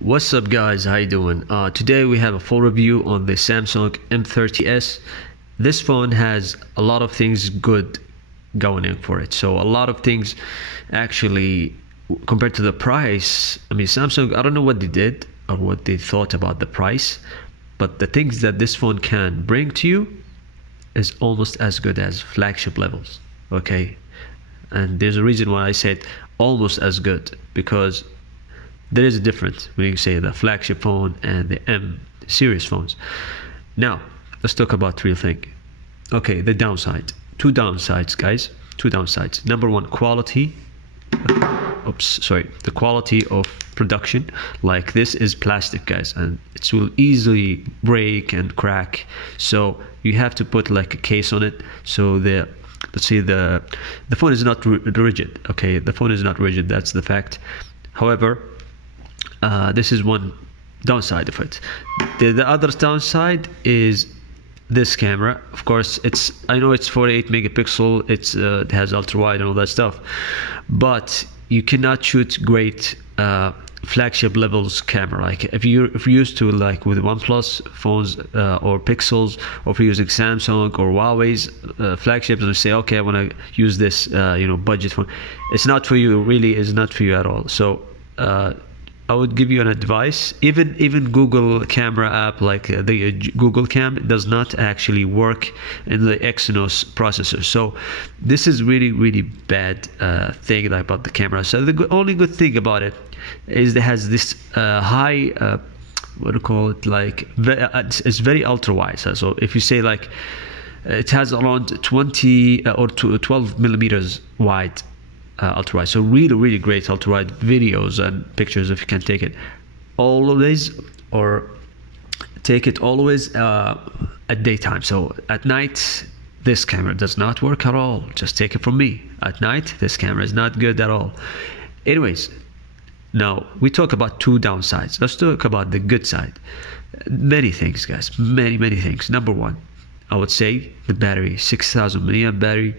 What's up guys, how you doing? Today we have a full review on the Samsung M30s. This phone has a lot of things good going in for it. So a lot of things actually compared to the price. I mean, Samsung, I don't know what they did or what they thought about the price, but the things that this phone can bring to you is almost as good as flagship levels. Okay, and there's a reason why I said almost as good, because there is a difference when you say the flagship phone and the M series phones. Now let's talk about real thing. Okay, the downside. Two downsides, guys. Two downsides. Number one, quality. The quality of production. Like, this is plastic, guys, and it will easily break and crack. So you have to put like a case on it. So the phone is not rigid. Okay, the phone is not rigid. That's the fact. However, this is one downside of it. The other downside is this camera. Of course, I know it's 48 megapixel, it has ultra wide and all that stuff, but you cannot shoot great flagship levels camera. Like if you're used to, like, with OnePlus phones or Pixels, or if you're using Samsung or Huawei's flagships, and you say, okay, I want to use this budget phone, it's not for you. Really is not for you at all. So I would give you an advice. Even Google camera app, like the Google Cam, does not actually work in the Exynos processor. So this is really bad thing about the camera. So the only good thing about it is it has this high what do you call it, like it's very ultra wide. So if you say, like, it has around 20 or 12 millimeters wide, ultra wide. So really great ultra wide videos and pictures, if you can take it always, or take it always at daytime. So at night, this camera does not work at all. Just take it from me. At night, this camera is not good at all. Anyways, now we talk about two downsides. Let's talk about the good side. Many things, guys, many things. Number one, I would say the battery. 6,000 milliamp battery.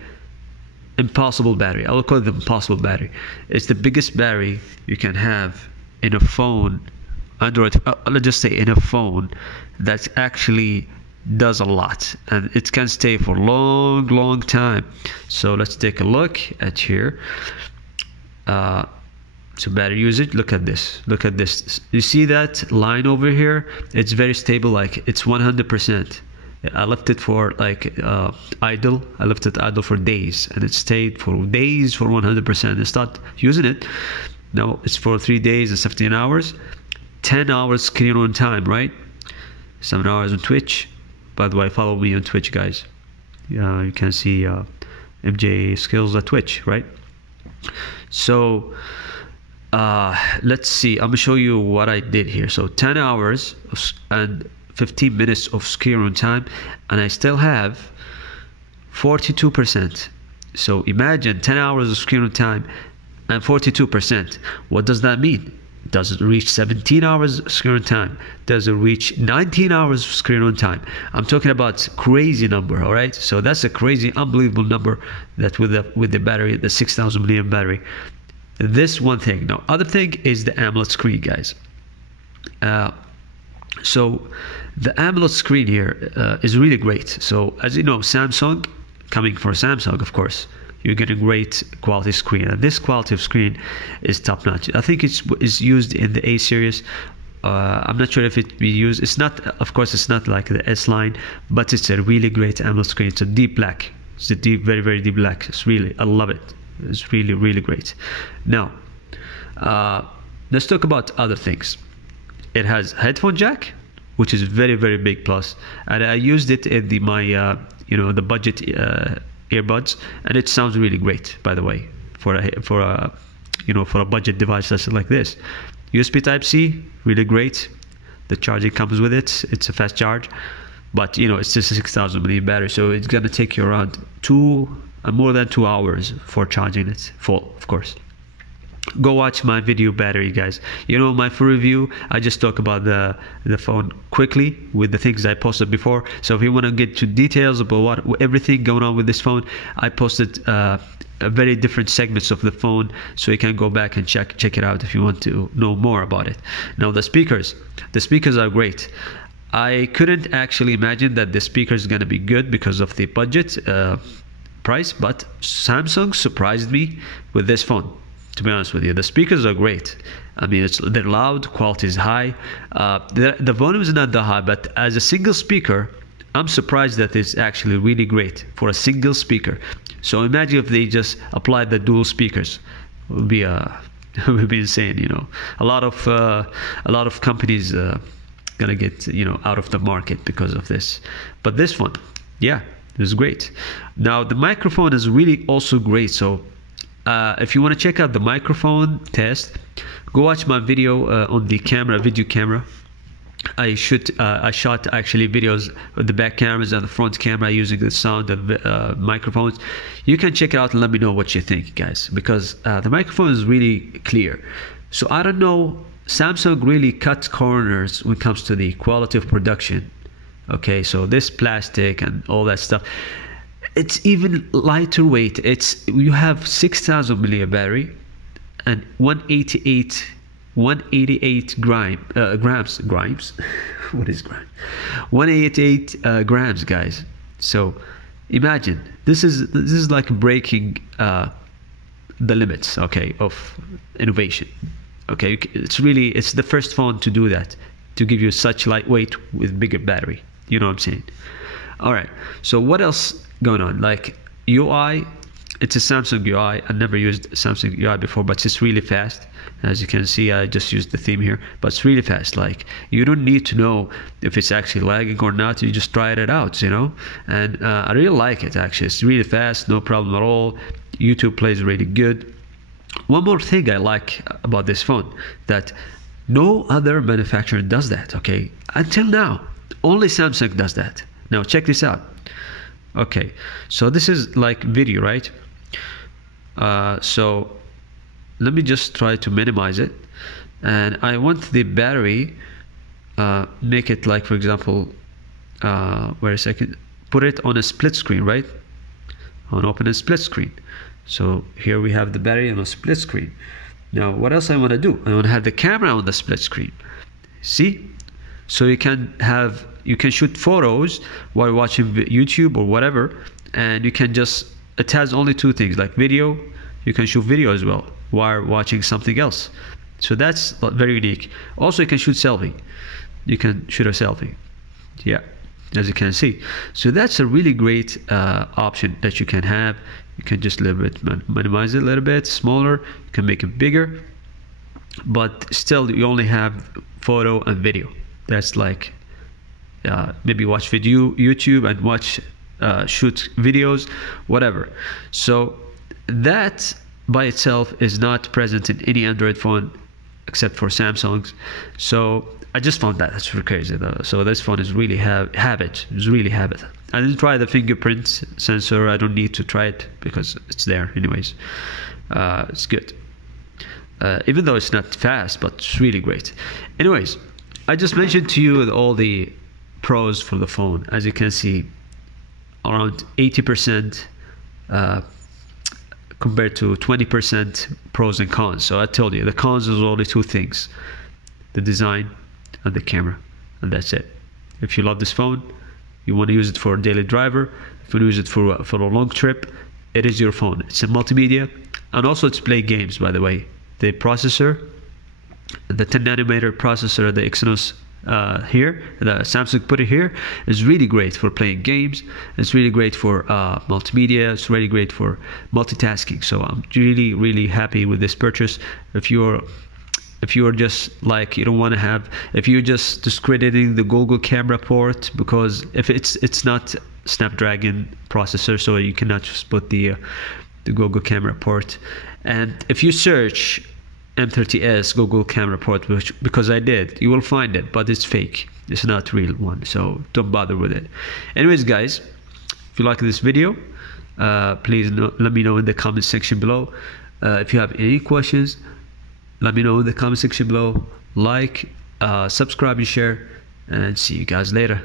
Impossible battery. I will call it the impossible battery. It's the biggest battery you can have in a phone, Android. Let's just say in a phone that actually does a lot, and it can stay for long time. So let's take a look at here. So battery usage. Look at this. Look at this. You see that line over here? It's very stable. Like, it's 100%. I left it for idle. I left it idle for days, and it stayed for days for 100%. I start using it. Now it's for 3 days and 17 hours. 10 hours screen on time, right? 7 hours on Twitch. By the way, follow me on Twitch, guys. You can see MJ Skills at Twitch, right? So let's see. I'm gonna show you what I did here. So 10 hours and 15 minutes of screen on time, and I still have 42%. So imagine 10 hours of screen on time and 42%. What does that mean? Does it reach 17 hours screen on time? Does it reach 19 hours of screen on time? I'm talking about crazy number. All right, so that's a crazy, unbelievable number, that with the battery, the 6,000 milliamp battery. This one thing. Now, other thing is the AMOLED screen, guys. So the AMOLED screen here is really great. So as you know, Samsung, coming for Samsung, of course, you're getting great quality screen, and this quality of screen is top notch. I think it's used in the A series. I'm not sure if it be used. It's not, of course, it's not like the S line, but it's a really great AMOLED screen. It's a deep black. It's a deep, very deep black. It's really, I love it. It's really great. Now, let's talk about other things. It has headphone jack, which is very big plus, and I used it in the budget earbuds, and it sounds really great, by the way, for a budget device that's like this. USB Type C, really great. The charging comes with it. It's a fast charge, but it's just a 6,000 milliamp battery, so it's gonna take you around more than 2 hours for charging it full, of course. Go watch my video battery, guys. My full review. I just talk about the phone quickly with the things I posted before. So if you want to get to details about everything going on with this phone, I posted very different segments of the phone, so you can go back and check it out if you want to know more about it. Now the speakers are great. I couldn't actually imagine that the speaker is going to be good because of the budget price, but Samsung surprised me with this phone, to be honest with you. The speakers are great. I mean, they're loud, quality is high, the volume is not that high, but as a single speaker, I'm surprised that it's actually really great for a single speaker. So imagine if they just applied the dual speakers. It would be it would be insane, you know. A lot of companies gonna get, you know, out of the market because of this. But this one, yeah, it was great. Now the microphone is really also great. So if you want to check out the microphone test, go watch my video on the video camera. I shot actually videos with the back cameras and the front camera using the sound of microphones. You can check it out and let me know what you think, guys, because the microphone is really clear. So I don't know, Samsung really cuts corners when it comes to the quality of production. Okay, so this plastic and all that stuff, it's even lighter weight. You have 6,000 milliamp battery and 188 grams. What is grams? 188 grams, guys. So imagine, this is like breaking the limits, okay, of innovation. Okay, it's the first phone to do that, to give you such lightweight with bigger battery. You know what I'm saying? All right, so what else going on? Like UI, it's a Samsung UI. I never used Samsung UI before, but it's really fast. As you can see, I just used the theme here, but it's really fast. Like, you don't need to know if it's actually lagging or not. You just try it out, you know. And I really like it, actually. It's really fast, no problem at all. YouTube plays really good. One more thing I like about this phone, that no other manufacturer does that, okay? Until now, only Samsung does that. Now check this out. Okay, so this is like video, right? So let me just try to minimize it, and I want the battery, make it like, for example, wait a second, put it on a split screen, right? On open a split screen. So here we have the battery on a split screen. Now what else I want to do? I want to have the camera on the split screen. See? So you can shoot photos while watching YouTube or whatever, and you can just, it has only two things, like video. You can shoot video as well while watching something else. So that's very unique. Also, you can shoot selfie. You can shoot a selfie. Yeah, as you can see. So that's a really great option that you can have. You can just a little bit minimize it a little bit smaller. You can make it bigger, but still you only have photo and video. That's like maybe watch YouTube and watch shoot videos, whatever. So that by itself is not present in any Android phone except for Samsung's. So I just found that's really crazy though. So this phone is really have it. It's really have it. I didn't try the fingerprint sensor. I don't need to try it because it's there anyways. It's good. Even though it's not fast, but it's really great. Anyways, I just mentioned to you all the pros for the phone. As you can see, around 80% compared to 20% pros and cons. So I told you the cons is only two things: the design and the camera, and that's it. If you love this phone, you want to use it for a daily driver, if you want to use it for a long trip, it is your phone. It's a multimedia, and also it's play games, by the way. The processor, the 10 nanometer processor, the Exynos here, the Samsung put it here, is really great for playing games. It's really great for multimedia. It's really great for multitasking. So I'm really happy with this purchase. If you're just like, you don't want to have, if you're just discrediting the Google camera port, because if it's not Snapdragon processor, so you cannot just put the Google camera port. And if you search M30s Google camera port, which, because I did, you will find it, but it's fake. It's not real one, so don't bother with it. Anyways, guys, if you like this video, please let me know in the comment section below. If you have any questions, let me know in the comment section below. Like, subscribe and share, and see you guys later.